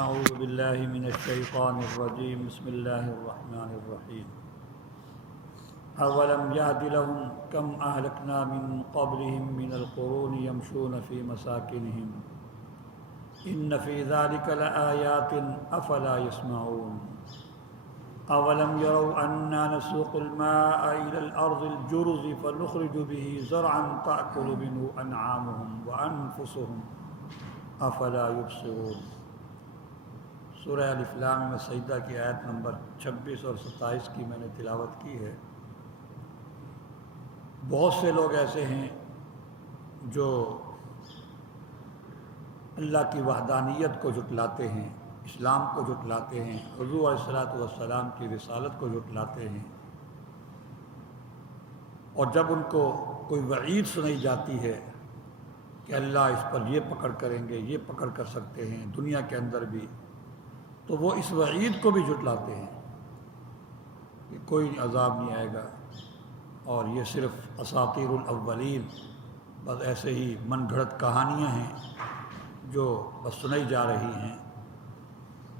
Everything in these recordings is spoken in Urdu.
اعوذ باللہ من الشیطان الرجیم بسم اللہ الرحمن الرحیم اولم یہد لہم کم اہلکنا من قبلہم من القرون یمشون فی مساکنہم ان فی ذلک لآیات افلا یسمعون اولم یروا انا نسوق الماء الى الارض الجرز فنخرج به زرعا تأکل منه انعامهم وانفسهم افلا یبصرون۔ سورہ الف لام میں سجدہ کی آیت نمبر 26 اور 27 کی میں نے تلاوت کی ہے۔ بہت سے لوگ ایسے ہیں جو اللہ کی وحدانیت کو جھٹلاتے ہیں، اسلام کو جھٹلاتے ہیں، حضور علیہ الصلوۃ والسلام کی رسالت کو جھٹلاتے ہیں، اور جب ان کو کوئی وعید سنائی جاتی ہے کہ اللہ اس پر یہ پکڑ کریں گے، یہ پکڑ کر سکتے ہیں دنیا کے اندر بھی، تو وہ اس وعید کو بھی جھٹلاتے ہیں کہ کوئی عذاب نہیں آئے گا، اور یہ صرف اساطیر الاولین، بس ایسے ہی من گھڑت کہانیاں ہیں جو بس سنائی جا رہی ہیں۔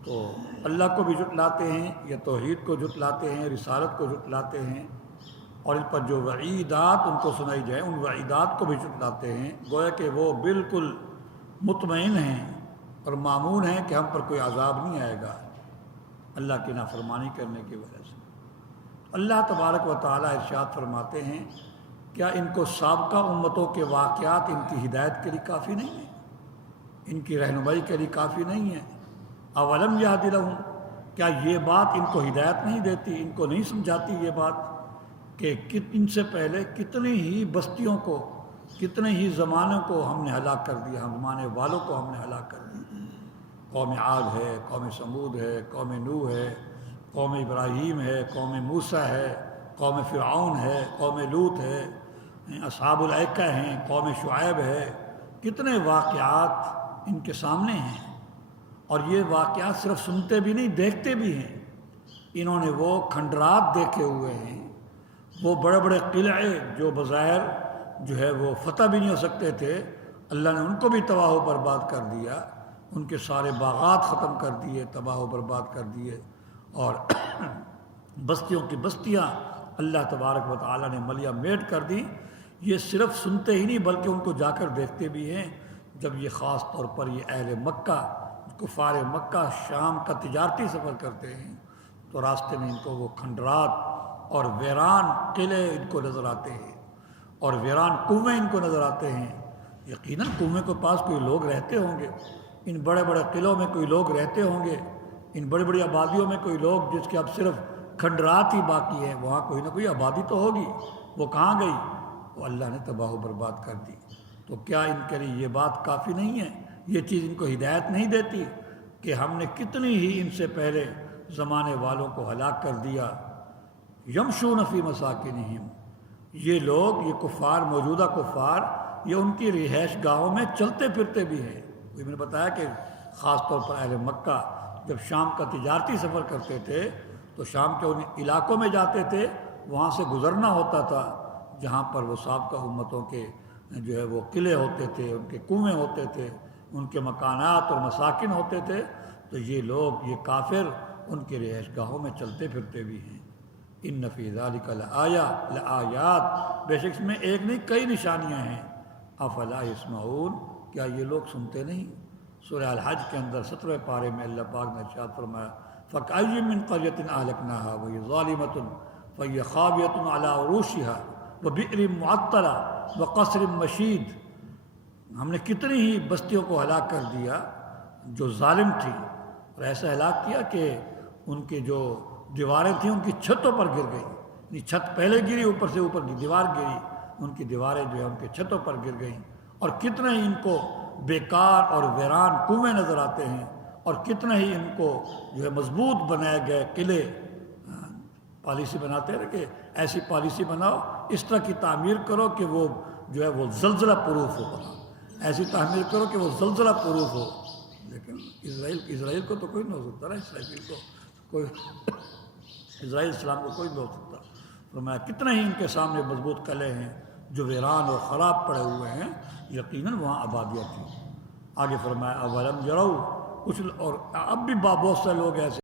تو اللہ کو بھی جھٹلاتے ہیں، یا توحید کو جھٹلاتے ہیں، رسالت کو جھٹلاتے ہیں، اور ان پر جو وعیدات ان کو سنائی جائے ان وعیدات کو بھی جھٹلاتے ہیں، گویا کہ وہ بالکل مطمئن ہیں اور مامون ہیں کہ ہم پر کوئی عذاب نہیں آئے گا اللہ کی نافرمانی کرنے کی وجہ سے۔ اللہ تبارک و تعالیٰ ارشاد فرماتے ہیں، کیا ان کو سابقہ امتوں کے واقعات ان کی ہدایت کے لیے کافی نہیں ہیں، ان کی رہنمائی کے لیے کافی نہیں ہے؟ اولم یہد لہم، کیا یہ بات ان کو ہدایت نہیں دیتی، ان کو نہیں سمجھاتی یہ بات کہ ان سے پہلے کتنی ہی بستیوں کو، کتنے ہی زمانوں کو ہم نے ہلاک کر دیا، ہم زمانے والوں کو ہم نے ہلاک کر دیا۔ قوم عاد ہے، قوم سمود ہے، قوم نوح ہے، قوم ابراہیم ہے، قوم موسیٰ ہے، قوم فرعون ہے، قوم لوط ہے، اصحاب الایکہ ہیں، قوم شعیب ہے۔ کتنے واقعات ان کے سامنے ہیں، اور یہ واقعات صرف سنتے بھی نہیں، دیکھتے بھی ہیں۔ انہوں نے وہ کھنڈرات دیکھے ہوئے ہیں، وہ بڑے بڑے قلعے جو بظاہر جو ہے وہ فتح بھی نہیں ہو سکتے تھے، اللہ نے ان کو بھی تباہ و برباد کر دیا، ان کے سارے باغات ختم کر دیے، تباہ و برباد کر دیے، اور بستیوں کی بستیاں اللہ تبارک و تعالیٰ نے ملیہ میٹ کر دی۔ یہ صرف سنتے ہی نہیں بلکہ ان کو جا کر دیکھتے بھی ہیں۔ جب یہ خاص طور پر یہ اہل مکہ، کفار مکہ شام کا تجارتی سفر کرتے ہیں تو راستے میں ان کو وہ کھنڈرات اور ویران قلعے ان کو نظر آتے ہیں، اور ویران کنویں ان کو نظر آتے ہیں۔ یقیناً کنویں کے پاس کوئی لوگ رہتے ہوں گے، ان بڑے بڑے قلعوں میں کوئی لوگ رہتے ہوں گے، ان بڑی بڑی آبادیوں میں کوئی لوگ جس کے اب صرف کھنڈرات ہی باقی ہیں، وہاں کوئی نہ کوئی آبادی تو ہوگی، وہ کہاں گئی؟ وہ اللہ نے تباہ و برباد کر دی۔ تو کیا ان کے لیے یہ بات کافی نہیں ہے، یہ چیز ان کو ہدایت نہیں دیتی کہ ہم نے کتنی ہی ان سے پہلے زمانے والوں کو ہلاک کر دیا؟ یمشون فی مساکنہم، یہ لوگ، یہ کفار، موجودہ کفار، یہ ان کی رہائش گاہوں میں چلتے پھرتے بھی ہیں۔ میں نے بتایا کہ خاص طور پر اہل مکہ جب شام کا تجارتی سفر کرتے تھے تو شام کے ان علاقوں میں جاتے تھے، وہاں سے گزرنا ہوتا تھا جہاں پر وہ سابقہ امتوں کے جو ہے وہ قلعے ہوتے تھے، ان کے کنویں ہوتے تھے، ان کے مکانات اور مساکن ہوتے تھے۔ تو یہ لوگ، یہ کافر، ان کے رہائش گاہوں میں چلتے پھرتے بھی ہیں۔ ان فی ذلک لآیات، بے شک اس میں ایک نہیں کئی نشانیاں ہیں۔ افلا یسمعون، کیا یہ لوگ سنتے نہیں؟ سورہ الحج کے اندر 17ویں پارے میں اللہ پاک نے ارشاد فرمایا، فَكَأَيٍّ مِّن قَرْيَةٍ أَهْلَكْنَاهَا وَهِيَ ظَالِمَةٌ فَهِيَ خَاوِيَةٌ عَلَىٰ عُرُوشِهَا وَبِئْرٍ مُّعَطَّلَةٍ وَقَصْرٍ مَّشِيدٍ، ہم نے کتنی ہی بستیوں کو ہلاک کر دیا جو ظالم تھی، اور ایسا ہلاک کیا کہ ان کی جو دیواریں تھیں ان کی چھتوں پر گر گئیں، چھت پہلے گری، اوپر سے اوپر کی دیوار گری، ان کی دیواریں جو ہے ان کے چھتوں پر گر گئیں۔ اور کتنے ہی ان کو بیکار اور ویران کنویں نظر آتے ہیں، اور کتنے ہی ان کو جو ہے مضبوط بنائے گئے قلعے، پالیسی بناتے ہیں کہ ایسی پالیسی بناؤ، اس طرح کی تعمیر کرو کہ وہ جو ہے وہ زلزلہ پروف ہو، ایسی تعمیر کرو کہ وہ زلزلہ پروف ہو۔ لیکن اسرائیل کو تو کوئی نہیں ہو سکتا نا، اسرائیل اسلام کو کوئی نہیں ہو سکتا۔ فرمایا کتنے ہی ان کے سامنے مضبوط قلعے ہیں جو ویران اور خراب پڑے ہوئے ہیں، یقیناً وہاں آبادیاں تھیں۔ آگے فرمایا اولم یروا، کچھ اور اب بھی بہت سے لوگ ایسے